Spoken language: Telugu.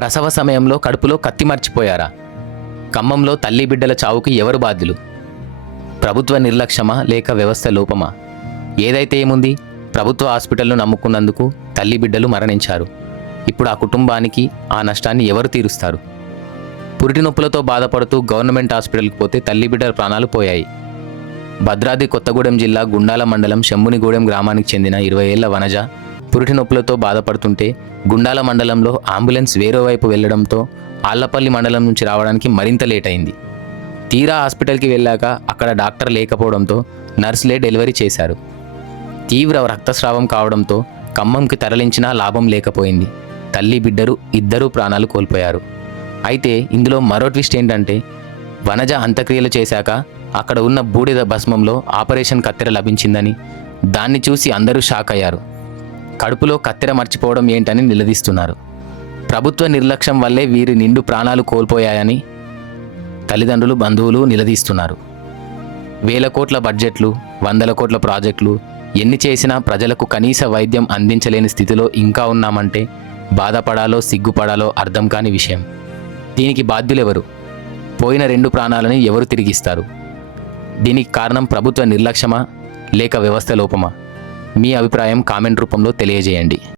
ప్రసవ సమయంలో కడుపులో కత్తి మర్చిపోయారా? ఖమ్మంలో తల్లి బిడ్డల చావుకి ఎవరు బాధ్యులు? ప్రభుత్వ నిర్లక్ష్యమా లేక వ్యవస్థ లోపమా? ఏదైతే ఏముంది, ప్రభుత్వ హాస్పిటల్ను నమ్ముకున్నందుకు తల్లి బిడ్డలు మరణించారు. ఇప్పుడు ఆ కుటుంబానికి ఆ నష్టాన్ని ఎవరు తీరుస్తారు? పురిటి నొప్పులతో బాధపడుతూ గవర్నమెంట్ హాస్పిటల్కి పోతే తల్లి బిడ్డల ప్రాణాలు పోయాయి. భద్రాద్రి కొత్తగూడెం జిల్లా గుండాల మండలం శంభునిగూడెం గ్రామానికి చెందిన 20 ఏళ్ల వనజ పురిటి నొప్పులతో బాధపడుతుంటే గుండాల మండలంలో అంబులెన్స్ వేరే వైపు వెళ్లడంతో ఆళ్లపల్లి మండలం నుంచి రావడానికి మరింత లేట్ అయింది. తీరా హాస్పిటల్కి వెళ్ళాక అక్కడ డాక్టర్ లేకపోవడంతో నర్సులే డెలివరీ చేశారు. తీవ్ర రక్తస్రావం కావడంతో ఖమ్మంకి తరలించినా లాభం లేకపోయింది. తల్లి బిడ్డరు ఇద్దరూ ప్రాణాలు కోల్పోయారు. అయితే ఇందులో మరో ట్విస్ట్ ఏంటంటే, వనజ అంత్యక్రియలు చేశాక అక్కడ ఉన్న బూడిద భస్మంలో ఆపరేషన్ కత్తెర లభించిందని, దాన్ని చూసి అందరూ షాక్ అయ్యారు. కడుపులో కత్తెర మర్చిపోవడం ఏంటని నిలదీస్తున్నారు. ప్రభుత్వ నిర్లక్ష్యం వల్లే వీరి నిండు ప్రాణాలు కోల్పోయాయని తల్లిదండ్రులు, బంధువులు నిలదీస్తున్నారు. వేల కోట్ల బడ్జెట్లు, వందల కోట్ల ప్రాజెక్టులు ఎన్ని చేసినా ప్రజలకు కనీస వైద్యం అందించలేని స్థితిలో ఇంకా ఉన్నామంటే బాధపడాలో సిగ్గుపడాలో అర్థం కాని విషయం. దీనికి బాధ్యులెవరు? పోయిన 2 ప్రాణాలని ఎవరు తిరిగిస్తారు? దీనికి కారణం ప్రభుత్వ నిర్లక్ష్యమా లేక వ్యవస్థ లోపమా? మీ అభిప్రాయం కామెంట్ రూపంలో తెలియజేయండి.